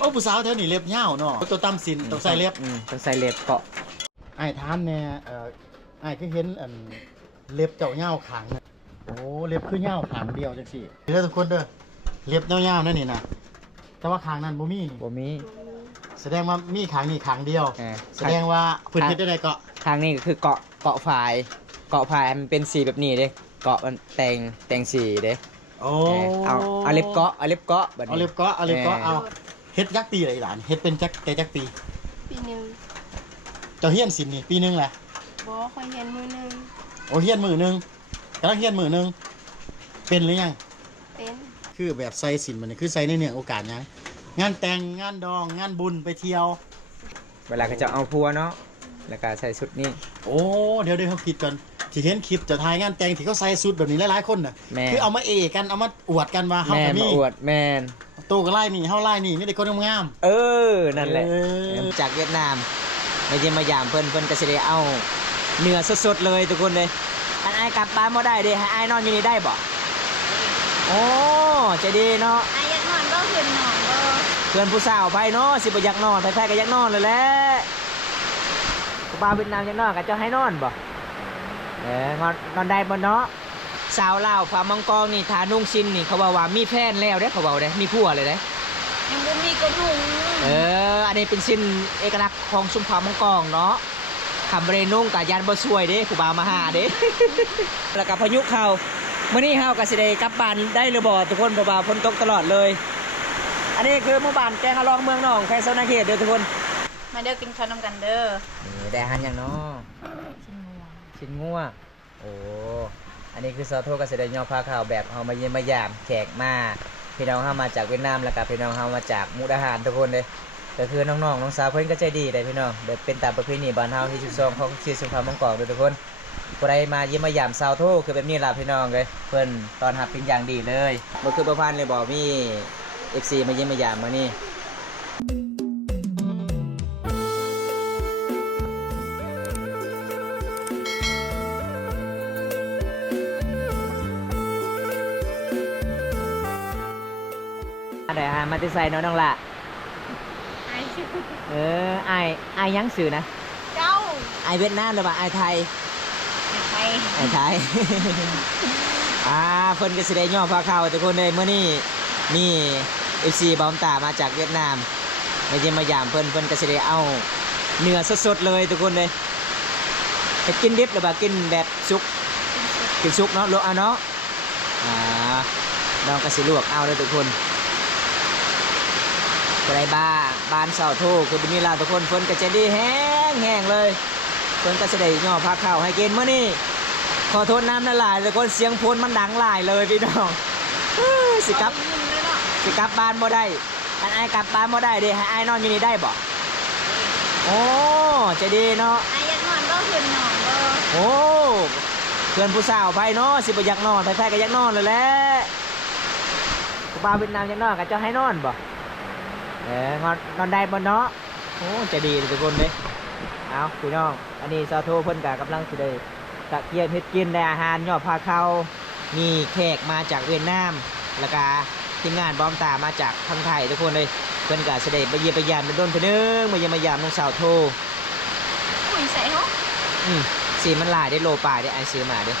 โอ้ผู้สาวแถวนี้เล็บยาวเนาะตัวตำสินต้องใส่เล็บต้องใส่เล็บเกาะไอ้ถามแน่ไอ้คือเห็นเล็บเจ้ายาวขางนะโอ้เล็บคือยาวขางเดียวจังซี่เด้อทุกคนเด้อเล็บยาวๆนั่นนี่นะแต่ว่าขางนั้นบ่มีแสดงว่ามีขางนี่ขางเดียวแสดงว่าเพิ่นเฮ็ดได้เกาะขางนี่ก็คือเกาะฝายมันเป็นสีแบบนี้เด้เกาะมันแต่งสีเด้โอ้เอาเล็บเกาะแบบนี้เอาเล็บเกาะเอาเฮ็ดจักปีเลยหลานเฮ็ดเป็นจักปีนึงเจ้าเฮียนศิลป์นี่ปีนึงแหละบ่ค่อยเฮียนมื้อนึงโอ้เฮียนมื้อนึงกำลังเฮียนมื้อนึงเป็นหรือยังเป็นคือแบบใส่ศิลป์มันนี่คือใส่ในเนื่องโอกาสยังงานแต่งงานดองงานบุญไปเที่ยวเวลาเขาจะเอาพัวเนาะแล้วก็ใส่ชุดนี้โอ้เดี๋ยวเขาคิดก่อนที่เห็นคลิปจะถ่ายงานแต่งที่เขาใส่ชุดแบบนี้หลายๆคนน่ะคือเอามากันเอามาอวดกันว่าเฮาก็มีอวดแม่นตู้ก็ไล่นี่เฮาไล่นี่มีแต่คนงามนั่นแหละจากเวียดนามมาเยี่ยมมายามเพิ่นก็สิได้เอาเนื้อสดๆเลยทุกคนเลยอันไอ้กลับบ้านบ่ได้เด้ให้ไอ้นอนอยู่นี่ได้บ่โอ้จะดีเนาะไอ้อยากนอนก็คือนอนบ่เพื่อนผู้สาวไปเนาะสิบ่อยากนอนแท้ๆก็อยากนอนเลยแหละบ้านเวียดนามอยากนอนก็จะให้นอนบ่นอนได้บ่เนาะสาวลาวฟ้ามังกรนี่ทานุ่งชินนี่เขาว่ามีแฟนแล้วเด้เขาเว้าเด้มีผัวเลยเด้ยังบ่มีก็นุ่งอันนี้เป็นชินเอกลักษณ์ของชุมพรมังกรเนาะคำเรนุ่งกับยันบ่ช่วยเด้ผู้บ่าวมาหาเด้ แล้วก็พายุเข้ามื้อนี้เฮาก็สิได้กลับบ้านได้หรือบ่ทุกคนเพราะว่าฝนตกตลอดเลยอันนี้คือหมู่บ้านแกงอะลองเมืองหนองแควสนาเขตเด้อทุกคนมาเด้อกินข้าวนำกันเด้อนี่ได้อาหารหยังเนาะชิ้นงัวโอ้อันนี้คือซอโทก็สิได้ย่อผ้าขาวแบบเฮามาเยี่ยมมายามแขกมาพี่น้องเฮามาจากเวียดนามแล้วก็พี่น้องเฮามาจากมุกดาหารทุกคนเลยก็คือน้องๆน้องสาวเพิ่นก็ใจดีได้พี่น้องเดี๋ยวเป็นตามประเพณีบ้านเฮาที่12ของชีสงครามมังกรทุกคนผู้ใดมาเยี่ยมมายามซาวโทคือแบบนี้ล่ะพี่น้องเลยเพิ่นต้อนรับเป็นอย่างดีเลยบ่คือประพันธ์เลยบ่มี FC มาเยี่ยมมายามมื้อนี้ได้หามาติใส่เนาะน้องละไอยังสื่อนะเจ้าไอเวียดนามหรือเปล่าไอไทยไอไทยเพิ่นก็สิได้ย่อพาเข้าทุกคนเลยเมื่อนี้มี FC บอมตามาจากเวียดนามมาเยี่ยมมายามเพิ่นก็สิได้เอาเนื้อสดๆเลยทุกคนเลยจะกินดิบหรือเปล่ากินแบบซุกกินซุกเนาะลวกเอาเนาะน้องก็สิลวกเอาเลยทุกคนอะไรบ้านเสาโทคือเป็นนี่ล่ะทุกคนเพิ่นก็จะได้แห้งเลยเพิ่นก็จะได้ย่อพักข้าวให้กินมื้อนี้ขอโทษน้ำละลายทุกคนเสียงพลมันดังหลายเลยพี่น้องสิกลับบ้านบ่ได้อันไอ้กลับบ้านบ่ได้เด้ให้ไอ้นอนอยู่นี่ได้บ่โอ้จะดีเนาะไอ้อยากนอนก็คือนอนบ่โอ้เพื่อนผู้สาวไปเนาะสิบ่อยากนอนแท้ๆก็อยากนอนเลยแหละบ้านเวียดนามอยากนอนก็จะให้นอนบ่นอนได้บนเนาะโอ้จะดีทุกคนเลยเอาพี่น้องอันนี้ซาโทเพิ่นกำลังสิได้ตะเกียบเฮ็ดกินได้อาหารย่อพาเข้ามีแขกมาจากเวียดนามแล้วก็ทีมงานบอมตามาจากทางไทยทุกคนเลยเพิ่นก็สิได้ไปเยี่ยมไปยามเป็นต้นเพิ่นนึงมาเยี่ยมมายามน้องสาวโทอุ้ยใส่เนาะสีมันหลายได้โลป่าได้ไอซื้อมาดิ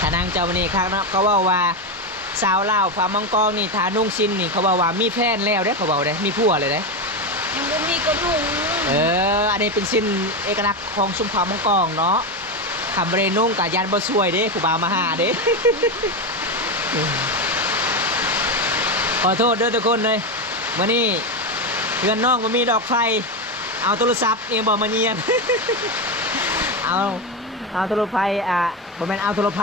ถ้านางเจ้าวันนี้ครับเนาะเขาว่าสาวลาวฟ้ามังกรนี่ทานุ่งชินนี่เขาว่ามีแฟนแล้วได้เขาบอกได้มีผัวเลยได้ยังบ่มีก็นุ่งอันนี้เป็นชินเอกลักษณ์ของชุมพรมังกรเนาะคำเรนุ่งกับยันบ่ช่วยเด้ผู้บ่าวมาหาเด้ขอโทษด้วยทุกคนเลยวันนี้เพื่อนน้องมันมีดอกไฟเอาโทรศัพท์เองบอกมาเงียบเอาโทรไฟบ่แม่นเอาโทรไฟ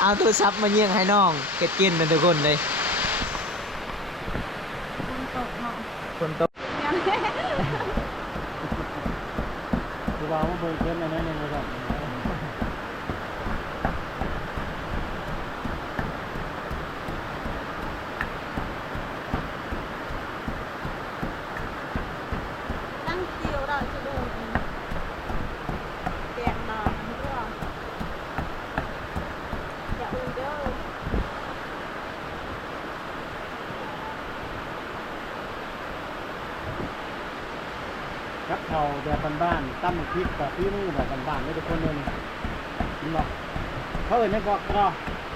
เอาโทรศัพท์มาเยี่ยงให้น้องเก็บกินเป็นทุกคนเลยคนตกคือว่าเบิ่งเพิ่นอันนั้นยังบ่ได้นั่งเกี่ยวเราจะดูแกงนอนเรื่องอย่าอุ้ยเด้อ ข้าวแบบบ้านๆตั้มพริกกับพี่มือแบบบ้านๆไม่ทุกคนเลยนี่บอกเขาเอ่ยไม่บอกกรอก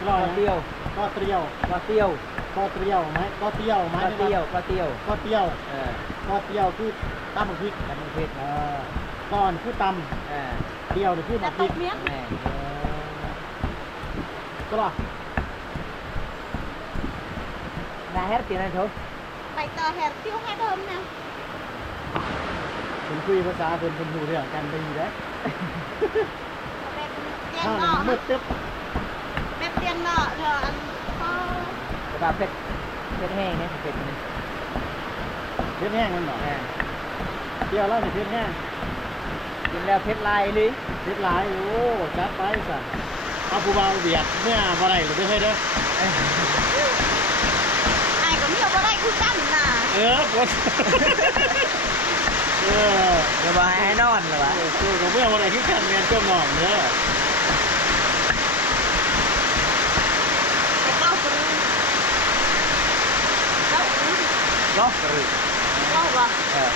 รอ ปลาเตี้ยว ก็เตรียว ปลาเตี้ยว ก็เตรียวไหมก็เตรียวไหม ปลาเตี้ยวปลาเตี้ยว ก็เตรียว เออ ก็เตรียวคือตั้มพริก ตำมันเผ็ด ก้อนคือต เออ ำเตรียวหรือคือห แต่ มัก ต พริ ก ก เมียน แม่ ก็ล่ะ นาแฮปปี้นะทุก ไปต่อแฮร์ติ้วให้เดิมนะ เป็นคุยภาษาเป็นคนดูเรื่องกันดีนะ แบบเตียง ข้าว เนาะ มืดตึ๊บ แบบเตียงเนาะเธออันพอ แต่ว่าเผ็ดแห้งเนี่ยเผ็ดนี่ เผ็ดแห้งมันเหรอ แห้ง เตรียวแล้วนี่เผ็ดแห้ง กินแล้วเผ็ดลายเลย เผ็ดหลายโอ้จัดไปสั่เอาผู้บ่าวเบียดเมื่อบ่ได้หรือไม่ใช่เด้อ ไอ้ก็มีเอาบ่ได้คือกันน่ะ กดเออ เดี๋ยวมาให้นอนเหรอวะ คือกับเมื่อบ่ได้คือกันแมนก็นอนเด้อ ไปเก้าคนเก้าคน ล็อกหรือ เก้าบ่ เออ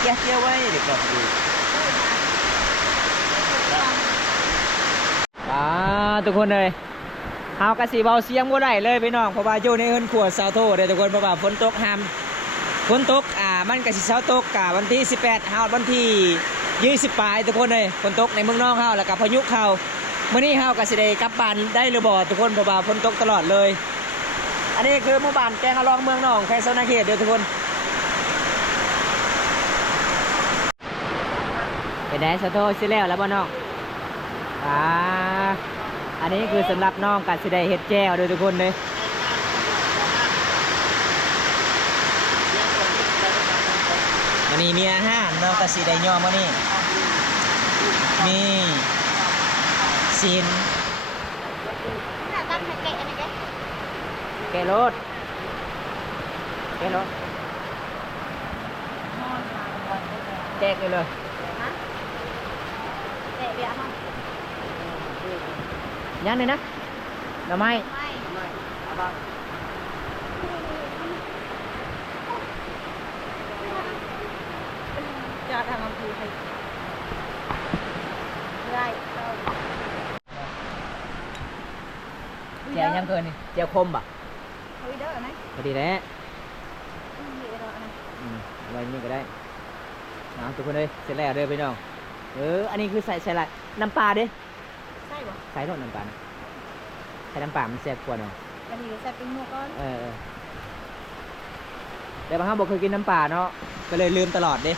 เกี่ยวไว้เด็กก็ดีทุกคนเลยเฮากะสีเบาเสียงบ่ได้เลยพี่น้องเพราะว่าอยู่ในเฮือนครัวเสาโทเด้อทุกคนเพราะว่าฝนตกห้ามฝนตกมันก็สิเช้าตกวันที่18เฮาวันที่20ปลายทุกคนเลยฝนตกในเมืองนอกเฮาแล้วก็พายุเข้ามื้อนี้เฮาก็สิได้กลับบ้านได้หรือบ่ทุกคนเพราะว่าฝนตกตลอดเลย อันนี้คือหมู่บ้านแกงอะลองเมืองหนองแควสนาเขตเด้อทุกคนเป็นไงสะโทสิแล้วแล้วบ่น้องอันนี้คือสำหรับน้องกัดสิได้เฮ็ดแจ้วเด้อทุกคนเลยอันนี้มีอาหารน้องกัดสิได้ย่อมานี่มีซีน น่าตั้งให้แกะอันนี้แกะ แกะรถแกะรถแจกเลย ฮะแกะเบียร์ห้อง ยังเลยนะหน่อไม้ ไม่จะทำมันคือให้ได้เรา แจกยังเกินนี่แจกคมป่ะ เอาอีเด้อไหม พอดีแล้ว มีอีเด้อนะ ไว้นี่ก็ได้เอาทุกคนเลยเสร็จแล้วเด้อพี่น้องอันนี้คือใส่อะไรน้ำปลาเด้ ใช่ปะ ใส่รสน้ำปลานะใส่น้ำปลามันแซ่บกว่าเนาะ อันนี้ก็ใส่เป็นหมวกก้อน แต่บางครั้งบอกเคยกินน้ำปลาเนาะก็เลยลืมตลอดเด้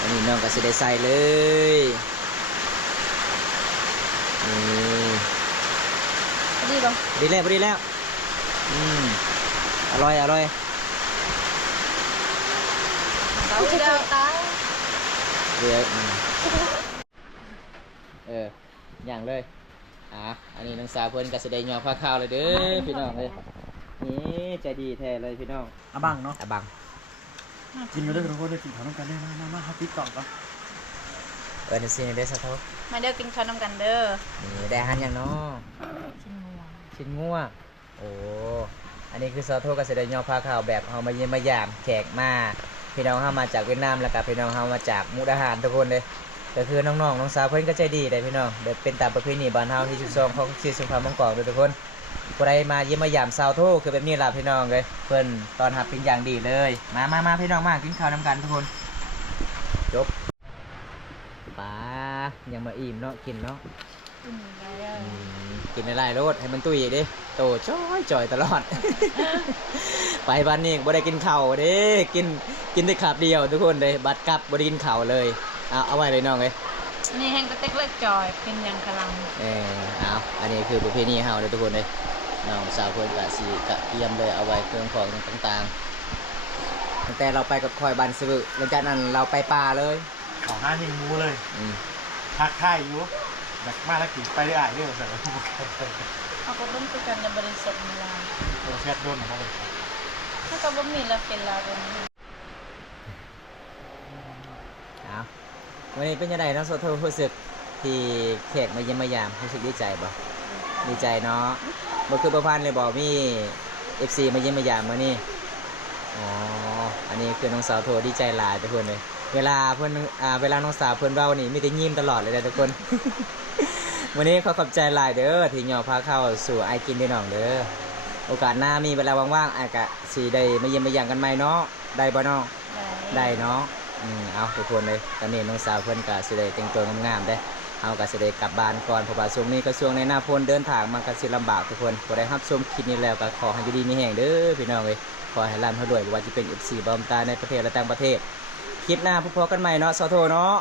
อันนี้น้องก็สิได้ใส่เลยนี่ ดีป่ะ ดีแล้วพอดีแล้วอร่อยอร่อย เราเดียวตาย เดี๋ยวอย่างเลยอันนี้น้องสาวเพิ่นก็สิได้ยอผ้าขาวเลยเด้อพี่น้องเลยนี่ใจดีแท้เลยพี่น้อง อะบังเนาะ บัง กินกันด้วยทุกคนได้กินข้าวน้ำกันได้มาครับติ๊กกล่องก่อน นี่สิได้สักเท่า มาเด้อกินข้าวน้ำกันเด้อ นี่ได้อาหารอย่างเนาะ ชิ้นงัว ชิ้นงัวโอ้อันนี้คือซอโทก็สิได้ยอผ้าขาวแบบเฮามาเยี่ยมมายามแขกมาพี่น้องเฮามาจากเวียดนามแล้วก็พี่น้องเฮามาจากมุกดาหารทุกคนเลยก็คือน้องๆน้องสาวเพิ่นก็ใจดีได้พี่น้องเดี๋ยวเป็นตามประเพณีบ้านเฮาที่12ของชื่อสงครามมังกรทุกคนผู้ใดมาเยี่ยมมายามซาวโทคือแบบนี้ล่ะพี่น้องเลยเพิ่นต้อนรับเป็นอย่างดีเลยมาพี่น้องมากินข้าวน้ำกันทุกคนจบป้ายังมาอิ่มเนาะกินเนาะ กินในไร่รถให้มันตุ้ยดิโตจ่อยตลอด ไปบ้านนี้บ่ได้กินข้าวเด้กินได้ขาบเดียวทุกคนเลยบัดกลับบ่ได้กินข้าวเลยเอาไว้เลยน้องเลย นี่แห้งกระเต็กเล็กจอยเป็นยังกำลัง อันนี้คือประเพณีเฮาเลยทุกคนเลยน้องสาวเพิ่นก็สิกะเตรียมเลยเอาไว้เครื่องของต่างๆตั้งแต่เราไปกับคอยบันซื้อหลังจากนั้นเราไปป่าเลย ของห้ายิงมูเลยทักทายอยู่แบบมาแล้วกี่ไปได้อ่านเรื่องแต่ว่าไม่เคย เขาก็ต้องคุยกันในบริษัทมีลา ตัวแชทโดนของเขาเลย ถ้าเขาบ่มีแล้วเป็นลาเป็น วันนี้เป็นยังไงน้องโซโทรู้สึกที่แขกมาเยี่ยมมายามรู้สึกดีใจบ่ดีใจเนาะบ่คือประพันธ์เลยบ่มี FC มาเยี่ยมมายามมานี่อ๋ออันนี้คือน้องสาวโทดีใจหลายทุกคนเลยเวลาเพื่อนเวลาน้องสาวเพื่อนเว้านี่มีแต่ยิ้มตลอดเลยนะทุกคน วันนี้เขาขอบใจหลายเด้อที่ยอมพาเข้าสู่ไอกินด้วยน้องเด้อโอกาสหน้ามีเวลาว่างๆไอกะสีได้มาเยี่ยมมายามกันไหมเนาะได้บ่น้องได้เนาะเอาทุกคนเลยตอนนี้น้องสาวเพื่อนกะสิได้แต่งตัวงามๆได้เอากะสิได้กลับบ้านก่อนเพราะว่าช่วงนี้ก็ช่วงในหน้าฝนเดินทางมันก็สิลำบากทุกคนบ่ได้รับชมคลิปนี้แล้วก็ขอให้อยู่ดีมีแห่งเด้อพี่น้องเลยขอให้ร่ำให้รวยบ่ว่าจะเป็น FC บอมตาในประเทศและต่างประเทศคลิปหน้าพบกันใหม่เนาะสาวโทเนาะ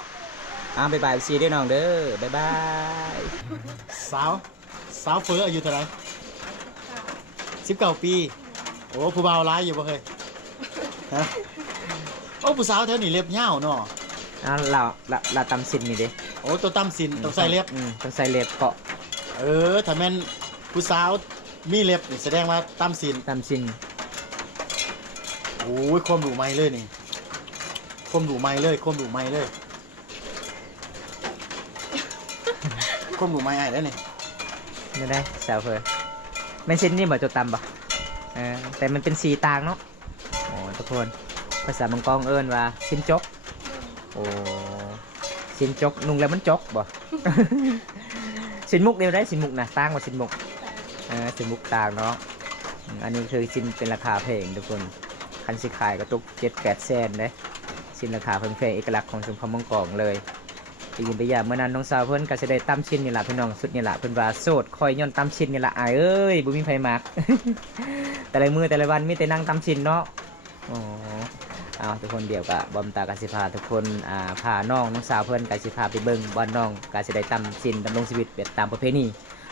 บ๊ายบาย FC ด้วยน้องเด้อบ๊ายบาย สาวเฟออายุเท่าไหร่19 ปีโอ้ผู้บ่าวร้ายอยู่บ่เคยฮะโอ้ผู้สาวแถวนี้เล็บยาวเนาะ เราตำสินนี่เด้ โอ้ตัวตั้มสินต้องใส่เล็บ ต้องใส่เล็บเกาะ ถ้าแม่นผู้สาวมีเล็บนี่แสดงว่าตั้มสิน ตำสิน โอ้ยความรู้ใหม่เลยนี่ความรู้ใหม่เลยความรู้ใหม่เลยความรู้ใหม่ไอ้แล้วนี่ นี่ได้แซวเพอไม่สินนี่บ่จะตำบ่แต่มันเป็นสีต่างเนาะโอ้ทุกคนภาษามังกรเอิ้นว่าสินจกโอ้สินจกนุ่งแล้วมันจกบ่ สินมุกเดียวได้สินมุกนะต่างกว่าสินมุกสินมุกต่างเนาะอันนี้คือสินเป็นราคาแพงทุกคนคันสิขายก็ตก7-8 แสนเด้สินราคาแพงๆเอกลักษณ์ของชมพมังกรเลยไปยินไปยามเมื่อนั้นน้องสาวเพิ่นก็สิได้ตำชิ้นนี่ล่ะพี่น้องสุดนี่ล่ะเพิ่นว่าโสดคอยย้อนตำชิ้นนี่ล่ะอายเอ้ยบ่มีไผมัก แต่ละมื้อแต่ละวันมีแต่นั่งตำชิ้นเนาะอ๋อเอาทุกคนเดี๋ยวก็บอมตากสิพาทุกคนพาน้องสาวเพิ่นก็สิพาไปเบิ่งบ่น้องก็สิได้ตำชิ้นดำรงชีวิตแบบตามประเพณี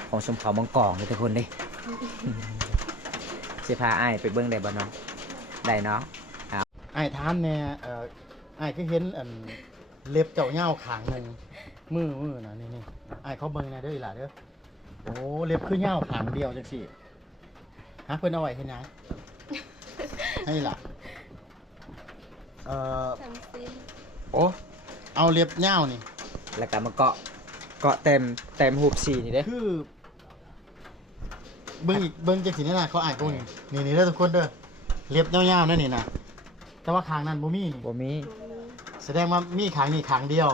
ของชมเผ่ามังกรนี่ทุกคนเด้ สิพาอ้ายไปเบิ่งได้บ่น้องได้เนาะ ไอ้ถามแน่ไอ้ก็เห็นเล็บเจ้าเหย้าขางหนึงมือน่ะนี่ไอ้เขาเบิ่งแน่เด้ออีหล่ะเด้อโอ้เล็บคือเหย้าขางเดียวจังซี่ฮะเพิ่นเอาไว้เฮ็ดหยังให้ล่ะทำซิน โอ้ เอาเล็บเหย้านี่ แล้วก็มาเกาะเต็มหูบสีนี่เด้ คือเบิ่งจังซี่นี่น่ะเขาอ้ายกูนี่เด้อทุกคนเด้อเล็บยาวๆนั่นนี่น่ะแต่ว่าขางนั้นบ่มีนี่ บ่มี แสดงว่ามีขางนี่ขางเดียว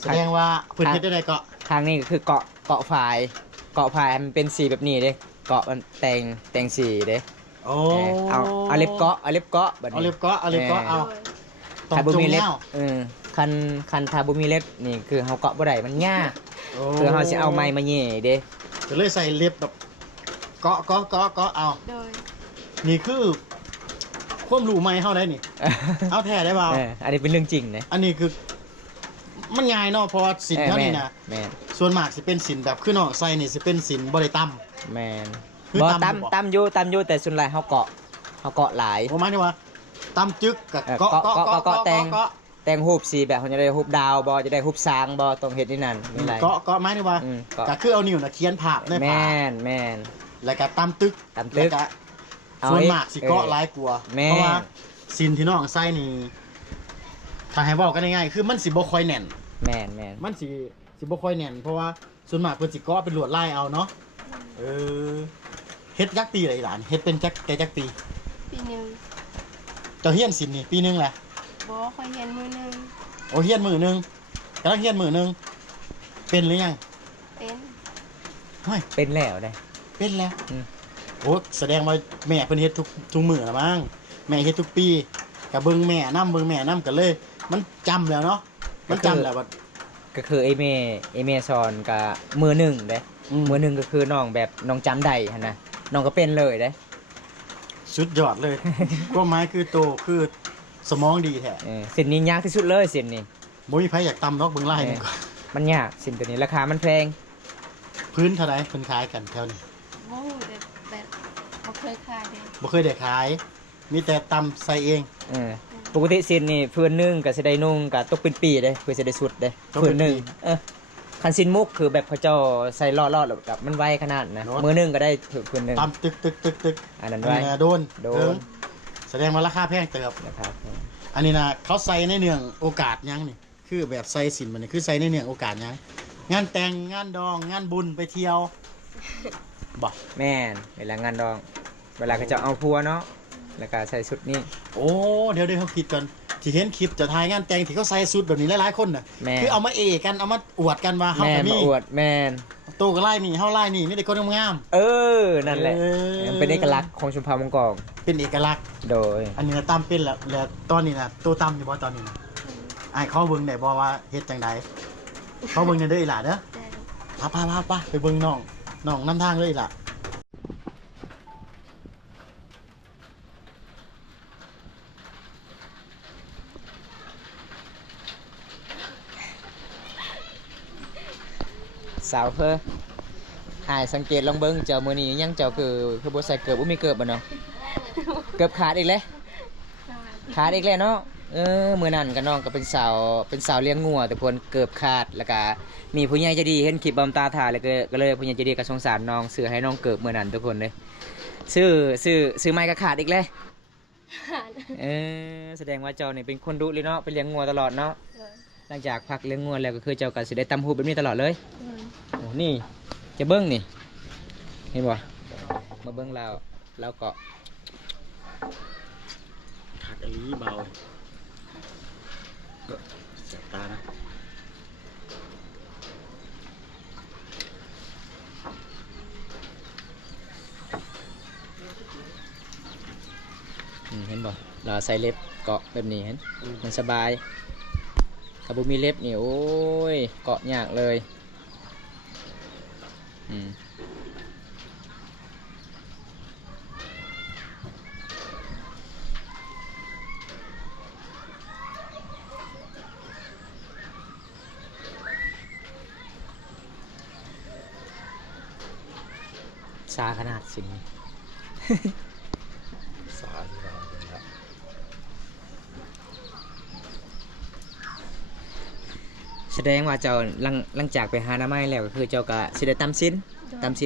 แสดง ข้ ว่าเพิ่นเฮ็ดได้เกาะ างนี้ก็คือเกาะฝายมันเป็นสีแบบนี้เด้เกาะมันแต่งสีเด้ โอ้ เอาเล็บเกาะแบบนี้ เอาเล็บเกาะเอา โดย ต้อง ถ้าบ่ จง มีเล็บ เหย้า คันถ้าบ่มีเล็บนี่คือเฮาเกาะบ่ได้มันยาก โอ้ คือเฮาสิเอาไม้มาแหย่เด้ ก็เลยใส่เล็บแบบเกาะเอา โดย นี่คือความรู้ใหม่เฮาได้นี่ เอาแท้ได้เปล่า อันนี้เป็นเรื่องจริงนะ อันนี้คือมันง่ายเนาะเพราะว่าสินเท่านี้นะ แม่น ส่วนมากสิเป็นสินแบบคือน้องใส่นี่สิเป็นสินบ่ได้ต่ำ แม่น คือ บ่ ตำบ่ ตำอยู่แต่ส่วนหลายเฮาเกาะหลาย ผมหมายถึงว่าต่ำจึกกับเกาะ เกาะแต่งรูปสีแบบเขาจะได้รูปดาวบ่จะได้รูปช้างบ่ต้องเฮ็ดนี่นั่นนี่ไร เกาะหมายถึงว่า เกาะ ก็คือเอานิ้วน่ะเขียนภาพใน แม่ ภาพ นแม่น แล้วก็ต่ำตึก ตำตึก แล้วก็ เอา ส่วน อีก มากสิเกาะหลายกว่า แม่ เพราะว่าสินที่น้องใส่นี่ถ้าให้เว้ากันง่ายๆคือมันสิบ่ค่อยแน่น แม่น มันสิบ่ค่อยแน่นเพราะว่าส่วนมากเพิ่นสิเกาะเป็นลวดลายเอาเนาะเฮ็ดจักปีเลยหลานเฮ็ดเป็นจักปี ปีหนึ่ง เจ้าเฮียนศิลป์นี่ปีนึงแหละ บ่ค่อยเห็นมือหนึ่ง โอ้เฮียนมื้อนึงกำลังเฮียนมื้อนึงเป็นหรือยัง เป็น เฮ้ย เป็นแล้วได้ เป็นแล้ว อืม โอ้แสดงว่าแม่เพิ่นเฮ็ดทุกมื้อละมั้งแม่เฮ็ดทุกปีก็เบิ่งแม่นำกันเลย มันจำแล้วเนาะมันจำแล้วว่า ก็คือไอเมซอนกับมือหนึ่งเด้ มือหนึ่งก็คือน้องแบบน้องจำได้หั่นนะน้องก็เป็นเลยเด้ สุดยอดเลย ความหมายคือโตคือสมองดีแท้ สินนี้ยากที่สุดเลยสินนี้ บ่มีไผอยากตำดอกเบิ่งลายนี่ก่อน มันยากสินตัวนี้ราคามันแพง พื้นเท่าไหร่เพิ่นขายกันแถวนี้ บ่ฮู้แต่บ่เคยขายเลย บ่เคยได้ขาย มีแต่ตำใส่เอง ปกติสินนี่พื้นหนึงก็สิได้นุ่งก็ตกเป็นปีเด้เพื่อสิได้สุดเด้ ตกเป็นปี พื้นหนึงคันสินมุกคือแบบเขาเจ้าใส่ลอดๆแบบมันไวขนาดนะ เนอะ มือหนึงก็ได้พื้นหนึง ตำตึก อันนั้น อัน ไว นี้นะโดน โดน เถิงแสดงว่าราคาแพงเติบ นะครับ อันนี้นะเขาใส่ในเนื่องโอกาสหยังนี่คือแบบใส่สินมันนี่คือใส่ในเนื่องโอกาสหยังงานแต่งงานดองงานบุญไปเที่ยวบ่ แม่นเวลางานดอง เวลาเขาจะเอาพัวเนาะแล้วก็ใส่ชุดนี้ โอ้เดี๋ยวเขาคิดก่อนที่เห็นคลิปจะถ่ายงานแต่งที่เขาใส่ชุดแบบนี้หลายๆคนน่ะ แม่ คือเอามาเอกันเอามาอวดกันว่าเฮา แม่ ก็มี มาอวดแม่น ตู้ก็ไล่นี่เฮาไล่นี่มีแต่คนงาม เออนั่นแหละ เออ มันเป็นเอกลักษณ์ของชุมพรมังกร ๆเป็นเอกลักษณ์ โดย อันนี้นะตำเป็นแล้วตอนนี้นะตัวตำอยู่บ่ตอนนี้นะไอ้ายเขาเบิ่งได้บ่ว่าเฮ็ดจังไดเขาเบิ่งได้เด้ออีหล่ะเด้อ ได้ พาไปเบิ่งน้องนำทางเลยอีหล่ะ สาวเพออายสังเกตลองเบิ่งเจ้ามื้อนี้ยังเจ้าคือบ่ใส่เกือบบ่มีเกือบบ่เนาะเกือบขาดอีกแล้ว ขาดอีกแล้วเนาะมื้อนั้นก็น้องก็เป็นสาวเลี้ยงงัวแต่เพิ่นเกือบขาดแล้วก็มีผู้ใหญ่ใจดีเห็นคลิปบำตาถ่ายแล้วก็เลยผู้ใหญ่ใจดีก็สงสารน้องซื้อให้น้องเกือบมื้อนั้นทุกคนเลยซื้อไม้ก็ขาดอีกแล้วแสดงว่าเจ้านี่เป็นคนดุเลยเนาะไปเลี้ยงงัวตลอดเนาะหลังจากพักเลี้ยงงัวแล้วก็คือเจ้าก็สิได้ตำหูแบบนี้ตลอดเลยโอ้นี่จะเบิ้งนี่เห็นบ่มาเบิ้งเราเกาะ ขาดอลีเบาเสียบตานะเห็นบ่เราใส่เล็บเกาะแบบนี้เห็นมันสบายถ้าบ่มีเล็บนี่โอ้ยเกาะยากเลยซาขนาดสิ่งนี้ สาที่เราเป็นครับ แสดงว่าเจ้าหลังจากไปหาหน้าไม้แล้วก็คือเจ้าก็สิได้ตำสิ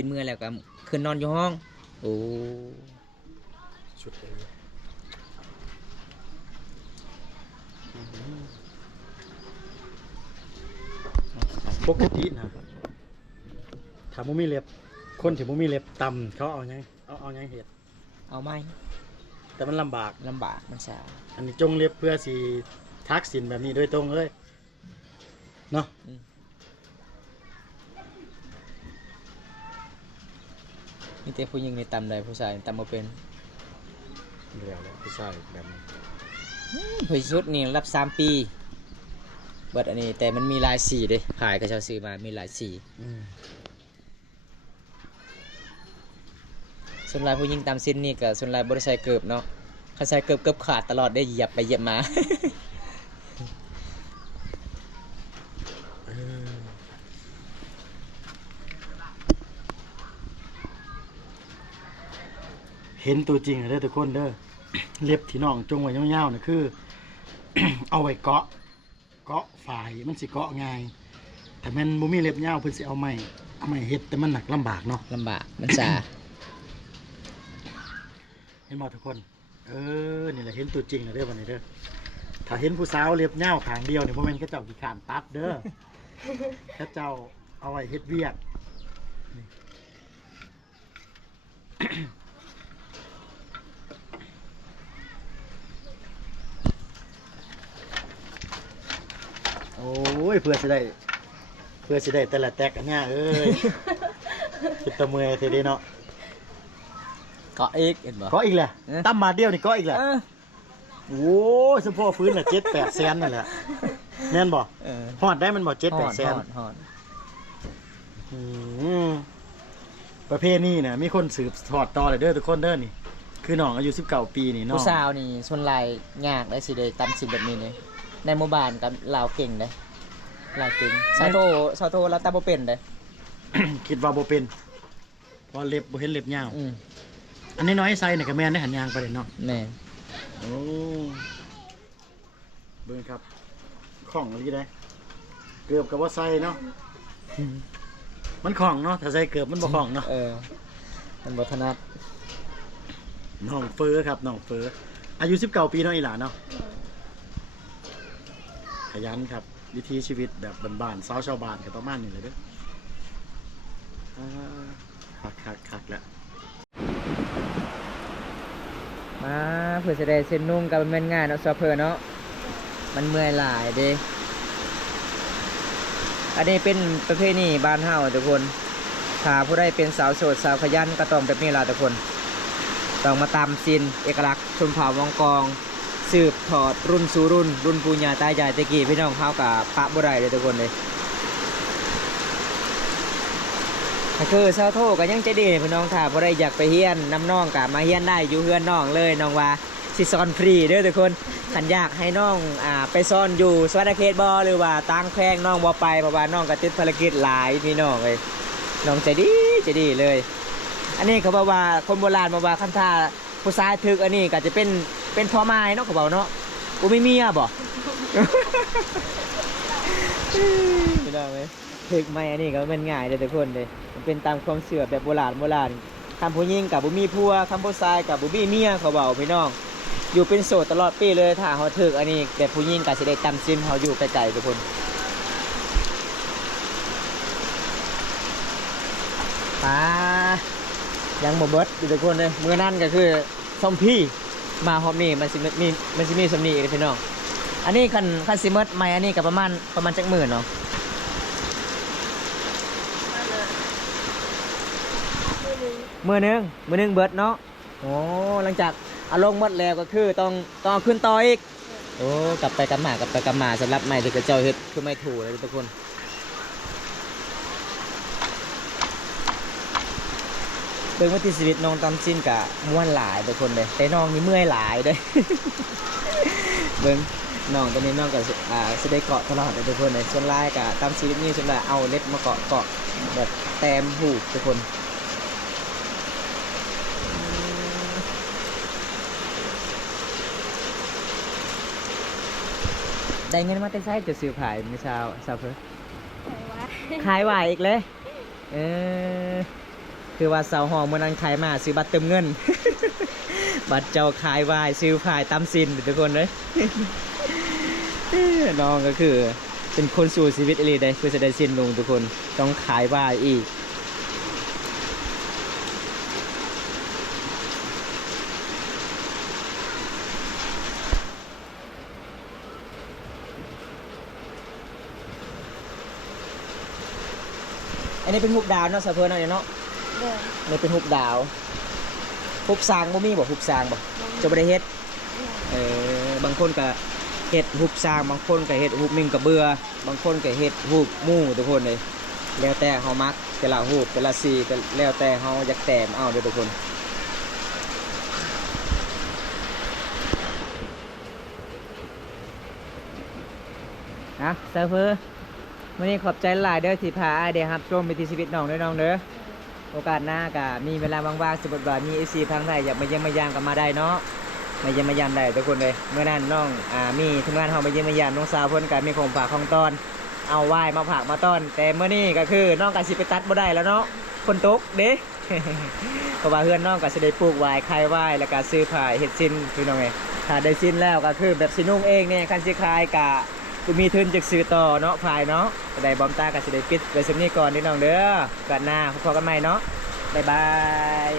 นเมื่อแล้วก็ขึ้นนอนอยู่ห้องโอ้ ชุดเลยปกตินะถ้าบ่มีเล็บคนที่บ่มีเล็บตำเขาเอาไงเอาไงเห็ด เอาไหม แต่มันลำบาก ลำบากมันช้า อันนี้จงเล็บเพื่อสีทักสินแบบนี้โดยตรงเลยเนาะ มีแต่ผู้หญิงในตำใดผู้ชายตำมาเป็น เรียวเลยผู้ชายแบบนี้ ผู้สุดนี่รับ3 ปีเบิดอันนี้แต่มันมีลายสีเด้ขายกับชาวซื้อมามีลายสีส่วนลายผู้หญิงตามสิ้นนี่ก็ส่วนลายบริษัทเกือบเนาะเขาใส่เกือบขาดตลอดได้เหยียบไปเหยียบมา เห็นตัวจริงเลยทุกคนเด้อ เล็บที่น้องจงไว้ยาวๆนี่คือ เอาไว้เกาะฝ่ายมันสิเกาะง่ายแต่มันบ่มีเล็บยาวเพิ่นสิเอาไม้เฮ็ดแต่มันหนักลำบากเนาะ ลำบากมันช้า เห็นบ่ทุกคนนี่แหละเห็นตัวจริงแล้วเด้อวันนี้เด้อถ้าเห็นผู้สาวเล็บยาวข้างเดียวนี่บ่แม่นเขาเจ้าขี้ขานตัดเด้อ เขาเจ้าเอาไว้เฮ็ดเวียกนี่ โอ้ยเพื่อสิได้แต่ละแตกอันเนี้ยเอ้ย คิดตะเมอยเทเดีเนาะ เกาะอีกเห็นบ่ ก็อีกแหละตั้มมาเดียวนี่ก็อีกแหละ เออ โอ้ยสมพ่อฟื้นน่ะ7-8 แสนนั่นแหละแม่นบ่ ฮอดได้มันบ่7-8 แสน ฮอด ประเภทนี้น่ะมีคนสืบทอดต่อเลยเด้อทุกคนเด้อนี่คือน้องอายุ19 ปีนี่น้อง ผู้สาวนี่ส่วนลายยากได้สิได้ตำสิแบบนี้นี่ในหมู่บ้านกับลาวเก่งเด้ลาวเก่งสาวโทแล้วตำบ่เป็นเด้ คิดว่าบ่เป็นเพราะเล็บบ่เห็นเล็บยาวอันนี้น้อยไซส์นี่ก็แม่นได้หันยางไปเลยเนาะ แม่ โอ้เบิ่งครับของอะไรได้เกือบกับว่าใส่เนาะมันของเนาะถ้าใส่เกือบมันบ่ของเนาะ มันบ่ถนัด น้องเฟอครับน้องเฟออายุ19 ปีเนาะอีหลาเนาะขยันครับวิถีชีวิตแบบบ้านๆชาวบ้านก็ประมาณนี้เลยเด้อคักแล้ว มาเพื่อจะได้เส้นนุ่งกับมันง่ายเนาะซอเพอเนาะมันเมื่อยหลายเด้อันนี้เป็นประเพณีบ้านเฮาทุกคนถ้าผู้ใดเป็นสาวโสดสาวขยันก็ต้องแบบนี้ล่ะทุกคนต้องมาตามซินเอกลักษณ์ชนเผ่าวังกองสืบทอดรุ่นสู่รุ่นรุ่นปู่ย่าตายายตะกี้พี่น้องเฮากับปะบ่ได้เลยทุกคนเลยถ้าคือเศร้าโทก็ยังใจดีพี่น้องถ้าผู้ใดอยากไปเฮียนน้ำน้องกับมาเฮียนได้อยู่เฮือนน้องเลยน้องว่าสิสอนฟรีเด้อทุกคนขันอยากให้น้องไปซ่อนอยู่สวัสดิเขตบ่หรือว่าตั้งแพงน้องบ่ไปเพราะว่าน้องก็ติดภารกิจหลายพี่น้องเลยน้องใจดีเลย อันนี้เขาบอกว่าคนโบราณบอกว่าคันท่าผู้ชายถึกอันนี้ก็จะเป็นพ่อไม้เนาะเขาบอกเนาะกูไม่มีอ่ะบ่ พี่น้องเลยถึกไม้อันนี้ก็มันง่ายเลยทุกคนเลยมันเป็นตามความเชื่อแบบโบราณคำผู้หญิงกับบุมีผัวคำผู้ชายกับบุมีเมียเขาบอกพี่น้องอยู่เป็นโสดตลอดปีเลยถ้าเขาถึกอันนี้แบบผู้หญิงก็จะได้จำซิมเขาอยู่ไกลๆทุกคนยังบ่เบิดอยู่ทุกคนเลยมือนั่นก็คือซอมพี่มาฮอบนี่มันสิมีสำนีเลยพี่น้องอันนี้คันซิเมิดไม่อันนี้ก็ประมาณจักหมื่นเนาะมือหนึ่งเบิดเนาะโอ้หลังจากเอาลงหมดแล้วก็คือต้องเอาขึ้นต่ออีกโอ้กลับไปกลับมาสำหรับไม่ที่เจ้าเฮ็ดคือไม่ถูกเลยทุกคนเบิ่งว่าที่ชีวิตน้องตำซินกะม้วนหลายทุกคนเลยแต่น้องนี่เมื่อยหลายเด้ เบิ่งน้องตอนนี้น้องก็จะได้เกาะตลอดเลยทุกคนเลยส่วนลายกะตำชีวิตนี่ส่วนลายเอาเล็บมาเกาะแบบแต้มหูทุกคนได้เงินมาแต่ไซจะซื้อขายเมื่อเช้าเพิ่นขายไหวอีกเลยคือว่าเสาห้องเมื่อนั้นขายมาซื้อบัตรเติมเงิน บัตรเจ้าขายไหวซื้อขายตามสินทุกคนเลย น้องก็คือเป็นคนสู่ชีวิตอะไรได้เพื่อจะได้สินลงทุกคนต้องขายไหวอีกอันนี้เป็นหุบดาวเนาะสะเพื่อนเนาะเนาะนี่เป็นหุบดาวหุบซางบ่มีบ่หุบซางบ่จะบ่ได้เฮ็ดบางคนก็เฮ็ดหุบซางบางคนก็เฮ็ดหุบมิงกระเบือบางคนก็เฮ็ดหุบหมู่ทุกคนเลยแล้วแต่เฮามักแต่ละหุบแต่ละสีก็แล้วแต่เฮาอยากแต้มเอาเด้อทุกคนนะเซิร์ฟเวอร์วันนี้ขอบใจหลายเด้อที่พาเดี๋ยวครับชมวิถีชีวิตน้องด้วยน้องเด้อโอกาสหน้าก็มีเวลาว่างๆสมมติว่ามีFCทางไหนอยากมาเยี่ยมมาย่างก็มาได้เนาะมาเยี่ยมมาย่างได้ทุกคนเลยเมื่อนั้นน้องมีทีมงานเฮามาเยี่ยมมาย่างน้องสาวเพิ่นก็มีของฝากของต้อนเอาไหว้มาผักมาต้อนแต่เมื่อนี้ก็คือน้องก็สิไปตัดบ่ได้แล้วเนาะคนตกเด้ เพราะว่าเพื่อนน้องก็สิได้ปลูกไหว้คายไหว้แล้วก็ซื้อผ้าเฮ็ดสิ้นพี่น้องเอ้ยถ้าได้สิ้นแล้วก็คือแบบสินุ่งเองเนี่ยคันสิคายก็กูมีทุนจากซื้อต่อเนาะภายเนาะได้บอมตากับสิได้ปิดไว้สำนี้ก่อนนิดน้องเด้อกันหน้าพบกันใหม่เนาะบ๊ายบาย